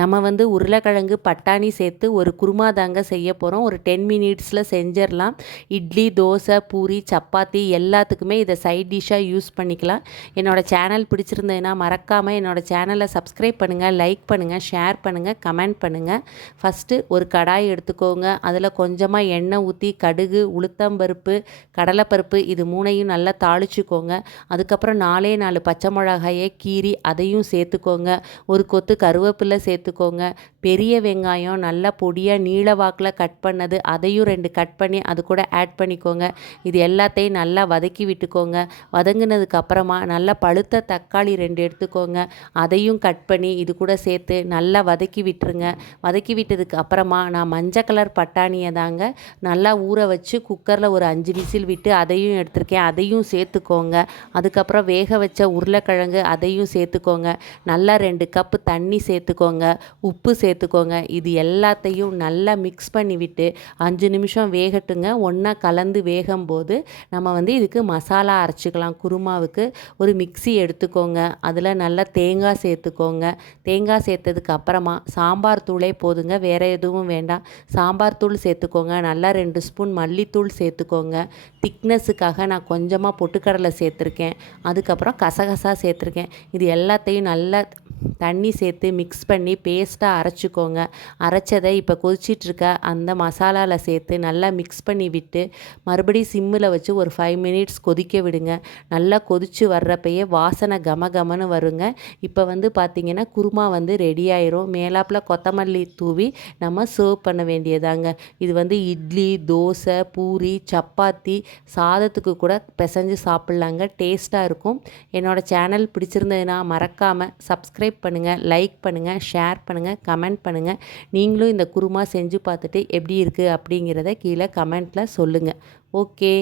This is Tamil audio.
நம்ம வந்து உருளைக்கிழங்கு பட்டாணி சேர்த்து ஒரு குருமா தாங்க செய்ய போகிறோம். ஒரு 10 மினிட்ஸில் செஞ்சிடலாம். இட்லி, தோசை, பூரி, சப்பாத்தி எல்லாத்துக்குமே இதை சைட் டிஷ்ஷாக யூஸ் பண்ணிக்கலாம். என்னோடய சேனல் பிடிச்சிருந்ததுன்னா மறக்காமல் என்னோடய சேனலை சப்ஸ்கிரைப் பண்ணுங்கள், லைக் பண்ணுங்கள், ஷேர் பண்ணுங்கள், கமெண்ட் பண்ணுங்கள். ஃபஸ்ட்டு ஒரு கடாய் எடுத்துக்கோங்க. அதில் கொஞ்சமாக எண்ணெய் ஊற்றி கடுகு, உளுத்தம்பருப்பு, கடலைப்பருப்பு இது மூணையும் நல்லா தாளிச்சுக்கோங்க. அதுக்கப்புறம் 4 பச்சை மிளகாயை கீறி அதையும் சேர்த்துக்கோங்க. ஒரு கொத்து கருவேப்பிலை சேர்த்துக்கோங்க. பெரிய வெங்காயம் நல்லா பொடியாக நீள வாக்கில் கட் பண்ணது அதையும் 2 கட் பண்ணி அது கூட ஆட் பண்ணிக்கோங்க. இது எல்லாத்தையும் நல்லா வதக்கி விட்டுக்கோங்க. வதங்கினதுக்கு அப்புறமா நல்லா பழுத்த தக்காளி 2 எடுத்துக்கோங்க. அதையும் கட் பண்ணி இது கூட சேர்த்து நல்லா வதக்கி விட்டுருங்க. வதக்கி விட்டதுக்கு அப்புறமா நான் மஞ்சள் கலர் பட்டாணியை தாங்க நல்லா ஊற வச்சு குக்கரில் ஒரு 5 விசில் விட்டு அதையும் எடுத்திருக்கேன். அதையும் சேர்த்துக்கோங்க. அதுக்கப்புறம் வேக வச்ச உருளைக்கிழங்கு அதையும் சேர்த்துக்கோங்க. நல்லா 2 கப்பு தண்ணி சேர்த்துக்கோங்க. உப்பு சேர்த்துக்கோங்க. இது எல்லாத்தையும் நல்லா மிக்ஸ் பண்ணி விட்டு 5 நிமிஷம் வேகட்டுங்க. ஒன்றா கலந்து வேகும்போது நம்ம வந்து இதுக்கு மசாலா அரைச்சிக்கலாம். குருமாவுக்கு ஒரு மிக்ஸி எடுத்துக்கோங்க. அதில் நல்லா தேங்காய் சேர்த்துக்கோங்க. தேங்காய் சேர்த்ததுக்கு அப்புறமா சாம்பார் தூளே போதுங்க, வேறு எதுவும் வேண்டாம். சாம்பார் தூள் சேர்த்துக்கோங்க. நல்லா 2 ஸ்பூன் மல்லித்தூள் சேர்த்துக்கோங்க. திக்னஸுக்காக நான் கொஞ்சமாக பொட்டுக்கடலை சேர்த்துருக்கேன். அதுக்கப்புறம் கசகசா சேர்த்துருக்கேன். இது எல்லாத்தையும் நல்லா தண்ணி சேர்த்து மிக்ஸ் பண்ணி பேஸ்ட்டாக அரைச்சிக்கோங்க. அரைச்சதை இப்போ கொதிச்சிட்ருக்க அந்த மசாலாவில் சேர்த்து நல்லா மிக்ஸ் பண்ணி விட்டு மறுபடியும் சிம்மில் வச்சு ஒரு 5 மினிட்ஸ் கொதிக்க விடுங்க. நல்லா கொதித்து வர்றப்பயே வாசனை கமகமன்னு வருங்க. இப்போ வந்து பார்த்திங்கன்னா குருமா வந்து ரெடி ஆயிரும். மேலாப்பில் கொத்தமல்லி தூவி நம்ம சர்வ் பண்ண வேண்டியதாங்க. இது வந்து இட்லி, தோசை, பூரி, சப்பாத்தி, சாதத்துக்கு கூட பிசைஞ்சு சாப்பிட்லாங்க. டேஸ்ட்டாக இருக்கும். என்னோடய சேனல் பிடிச்சிருந்ததுன்னா மறக்காமல் சப்ஸ்கிரைப் பண்ணுங்கள், லைக் பண்ணுங்கள், ஷேர் பண்ணுங்கள், கமெண்ட் பண்ணுங்கள். நீங்களும் இந்த குருமா செஞ்சு பார்த்துட்டு எப்படி இருக்குது அப்படிங்கிறத கீழே கமெண்ட்டில் சொல்லுங்கள். ஓகே.